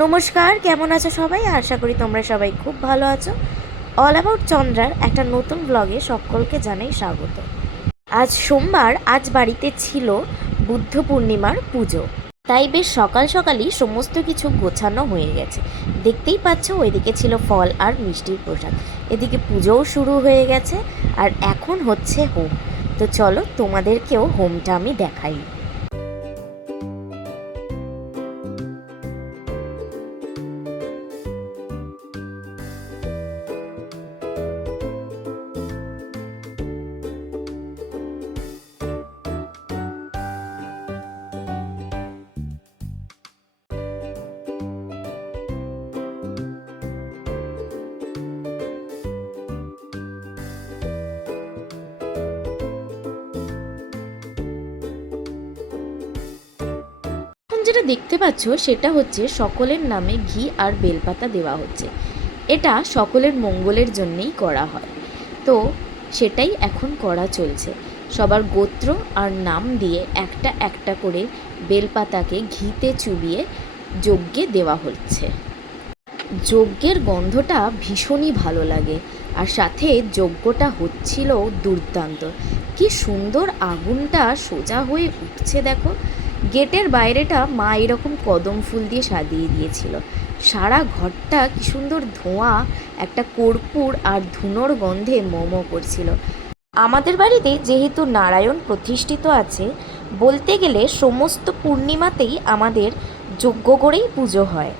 নমস্কার, কেমন আছো সবাই? আশা করি তোমরা সবাই খুব ভালো আছো। অল অ্যাবাউট চন্দ্রার একটা নতুন ব্লগে সকলকে জানাই স্বাগত। আজ সোমবার, আজ বাড়িতে ছিল বুদ্ধ পূর্ণিমার পুজো। তাই বেশ সকাল সকালই সমস্ত কিছু গোছানো হয়ে গেছে। দেখতেই পাচ্ছ, ওইদিকে ছিল ফল আর মিষ্টির প্রসাদ। এদিকে পুজোও শুরু হয়ে গেছে, আর এখন হচ্ছে হোম। তো চলো তোমাদেরকেও হোমটা আমি দেখাই। যেটা দেখতে পাচ্ছ সেটা হচ্ছে সকলের নামে ঘি আর বেলপাতা দেওয়া হচ্ছে। এটা সকলের মঙ্গলের জন্যেই করা হয়। তো সেটাই এখন করা চলছে। সবার গোত্র আর নাম দিয়ে একটা একটা করে বেলপাতাকে ঘিতে চুবিয়ে যজ্ঞে দেওয়া হচ্ছে। যজ্ঞের গন্ধটা ভীষণই ভালো লাগে। আর সাথে যজ্ঞটা হচ্ছিল দুর্দান্ত। কি সুন্দর আগুনটা সোজা হয়ে উঠছে দেখো। গেটের বাইরেটা মা এরকম কদম ফুল দিয়ে সাজিয়ে দিয়েছিল। সারা ঘরটা কি সুন্দর ধোঁয়া, একটা কর্পূর আর ধুনোর গন্ধে মোমো করছিল। আমাদের বাড়িতে যেহেতু নারায়ণ প্রতিষ্ঠিত আছে, বলতে গেলে সমস্ত পূর্ণিমাতেই আমাদের যজ্ঞ করেই পুজো হয়।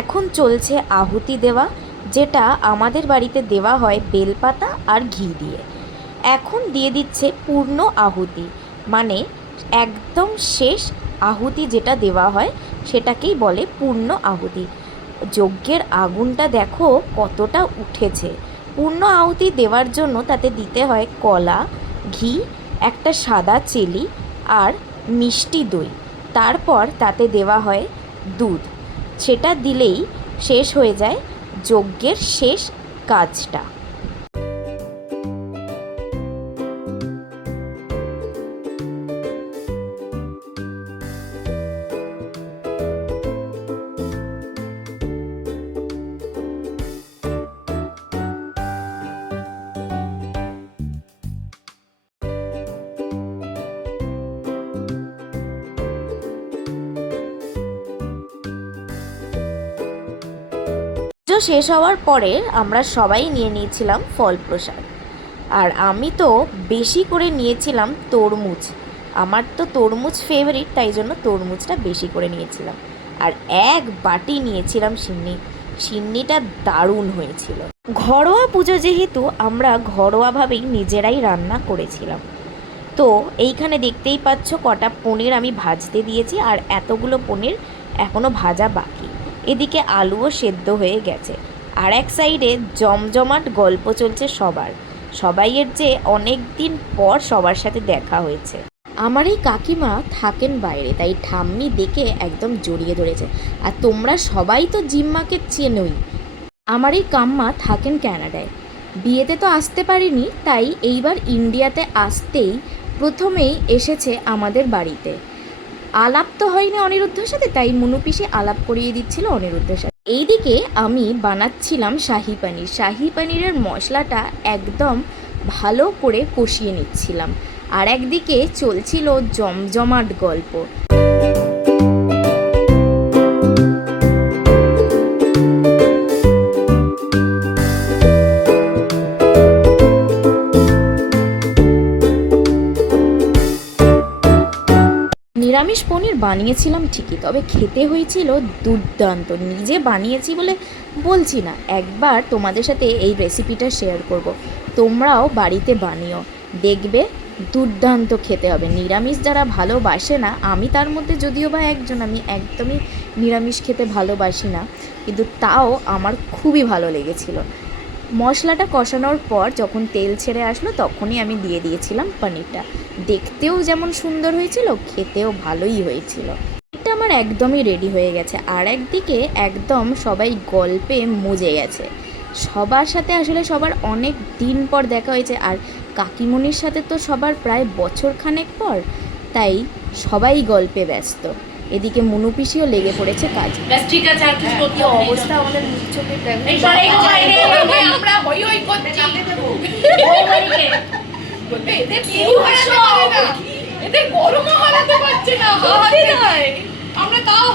এখন চলছে আহুতি দেওয়া, যেটা আমাদের বাড়িতে দেওয়া হয় বেলপাতা আর ঘি দিয়ে। এখন দিয়ে দিচ্ছে পূর্ণ আহুতি মানে একদম শেষ আহুতি যেটা দেওয়া হয়, সেটাকেই বলে পূর্ণ আহুতি। যজ্ঞের আগুনটা দেখো কতটা উঠেছে। পূর্ণ আহুতি দেওয়ার জন্য তাতে দিতে হয় কলা, ঘি, একটা সাদা চেলি আর মিষ্টি দই। তারপর তাতে দেওয়া হয় দুধ। সেটা দিলেই শেষ হয়ে যায় যজ্ঞের শেষ কাজটা। পুজো শেষ হওয়ার পরে আমরা সবাই নিয়ে নিয়েছিলাম ফল প্রসাদ আর আমি তো বেশি করে নিয়েছিলাম তরমুজ। আমার তো তরমুজ ফেভারিট তাই জন্য তরমুজটা বেশি করে নিয়েছিলাম। আর এক বাটি নিয়েছিলাম সিন্নি। সিন্নিটা দারুণ হয়েছিল। ঘরোয়া পুজো যেহেতু, আমরা ঘরোয়াভাবেই নিজেরাই রান্না করেছিলাম। তো এইখানে দেখতেই পাচ্ছ কটা পনির আমি ভাজতে দিয়েছি, আর এতগুলো পনির এখনও ভাজা বাকি। এদিকে আলুও সেদ্ধ হয়ে গেছে। আর এক সাইডে জমজমাট গল্প চলছে সবার। সবাইয়ের যে অনেক দিন পর সবার সাথে দেখা হয়েছে। আমার এই কাকিমা থাকেন বাইরে, তাই ঠাম্মি দেখে একদম জড়িয়ে ধরেছে। আর তোমরা সবাই তো জিম্মাকে চেনোই। আমার এই কাম্মা থাকেন ক্যানাডায়। বিয়েতে তো আসতে পারিনি, তাই এইবার ইন্ডিয়াতে আসতেই প্রথমেই এসেছে আমাদের বাড়িতে। আলাপ তো হয়নি অনিরুদ্ধের সাথে, তাই মনুপিসে আলাপ করিয়ে দিচ্ছিল অনিরুদ্ধের সাথে। এইদিকে আমি বানাচ্ছিলাম শাহি পানির। শাহি পানিরের মশলাটা একদম ভালো করে কষিয়ে নিচ্ছিলাম। আর একদিকে চলছিল জমজমাট গল্প। নিরামিষ পনির বানিয়েছিলাম ঠিকই, তবে খেতে হয়েছিল দুর্দান্ত। নিজে বানিয়েছি বলে বলছি না, একবার তোমাদের সাথে এই রেসিপিটা শেয়ার করব। তোমরাও বাড়িতে বানিও। দেখবে দুর্দান্ত খেতে হবে। নিরামিষ যারা ভালোবাসে না, আমি তার মধ্যে যদিও বা একজন, আমি একদমই নিরামিষ খেতে ভালোবাসি না, কিন্তু তাও আমার খুবই ভালো লেগেছিল। মশলাটা কষানোর পর যখন তেল ছেড়ে আসলো, তখনই আমি দিয়ে দিয়েছিলাম পনিরটা। দেখতেও যেমন সুন্দর হয়েছিল খেতেও ভালোই হয়েছিল। এটা আমার একদমই রেডি হয়ে গেছে। আর একদিকে একদম সবাই গল্পে মজে গেছে। সবার সাথে আসলে সবার অনেক দিন পর দেখা হয়েছে। আর কাকিমণির সাথে তো সবার প্রায় বছর খানেক পর তাই সবাই গল্পে ব্যস্ত। এদিকে মুনু পিসিও লেগে পড়েছে কাজ। ঠিক আছে আর কিছু করতে কি অবস্থা আমাদের মুখ বাইরে আমরা হই হই করছি। এদের কেউ হারাতে পারে না। এদের গরমও হারাতে পারছে না। আমরা তাও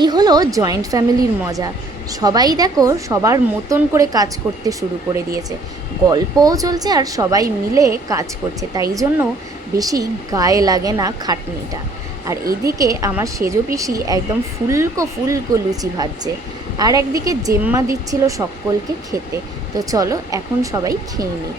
এই হলো জয়েন্ট ফ্যামিলির মজা। সবাই দেখো সবার মতন করে কাজ করতে শুরু করে দিয়েছে। গল্পও চলছে আর সবাই মিলে কাজ করছে তাই জন্য বেশি গায়ে লাগে না খাটনিটা। আর এদিকে আমার সেজো পিসি একদম ফুলকো ফুলকো লুচি ভাজছে। আর একদিকে জেম্মা দিচ্ছিল সকলকে খেতে। তো চলো এখন সবাই খেয়ে নিই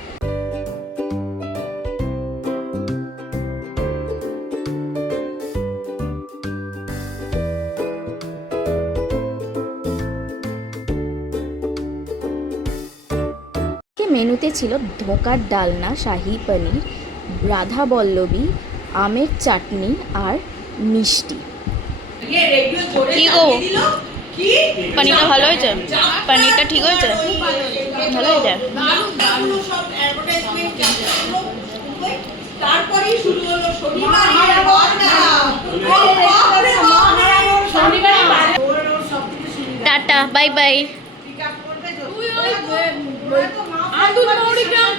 মেনুতে ছিল ধোকার ডালনা, শাহি পনির, রাধা বল্লবী, আমের চাটনি আর মিষ্টি। পনিরটা ভালো হয়েছে পনিরটা ঠিক হয়েছে ভালো হয়েছে তারপরেই শুরু হলো শনিবার! টাটা বাই বাই ওরা তো মা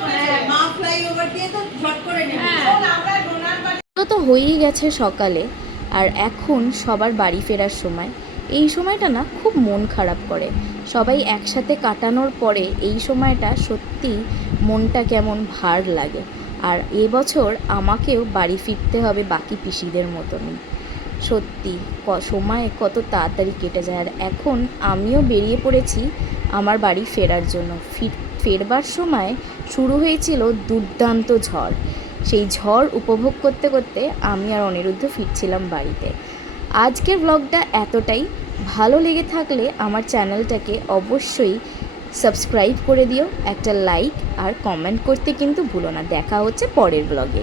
হ্যাঁ, মা ফ্লাইওভার দিয়ে তো ঝট করে নেবে। শোন, আমরা ডোনার বাড়ি তো তো হয়েই গেছে সকালে আর এখন সবার বাড়ি ফেরার সময় এই সময়টা না খুব মন খারাপ করে। সবাই একসাথে কাটানোর পরে এই সময়টা সত্যি মনটা কেমন ভার লাগে। আর এবছর আমাকেও বাড়ি ফিরতে হবে বাকি পিসিদের মতনই। সত্যি, ক- সময় কত তাড়াতাড়ি কেটে যায়। আর এখন আমিও বেরিয়ে পড়েছি আমার বাড়ি ফেরার জন্য। ফির- ফেরবার সময় শুরু হয়েছিল দুর্দান্ত ঝড়। সেই ঝড় উপভোগ করতে করতে আমি আর অনিরুদ্ধ ফিরছিলাম বাড়িতে। আজকের ব্লগটা এতটাই। ভালো লেগে থাকলে আমার চ্যানেলটাকে অবশ্যই সাবস্ক্রাইব করে দিও, একটা লাইক আর কমেন্ট করতে কিন্তু ভুলো না। দেখা হচ্ছে পরের ব্লগে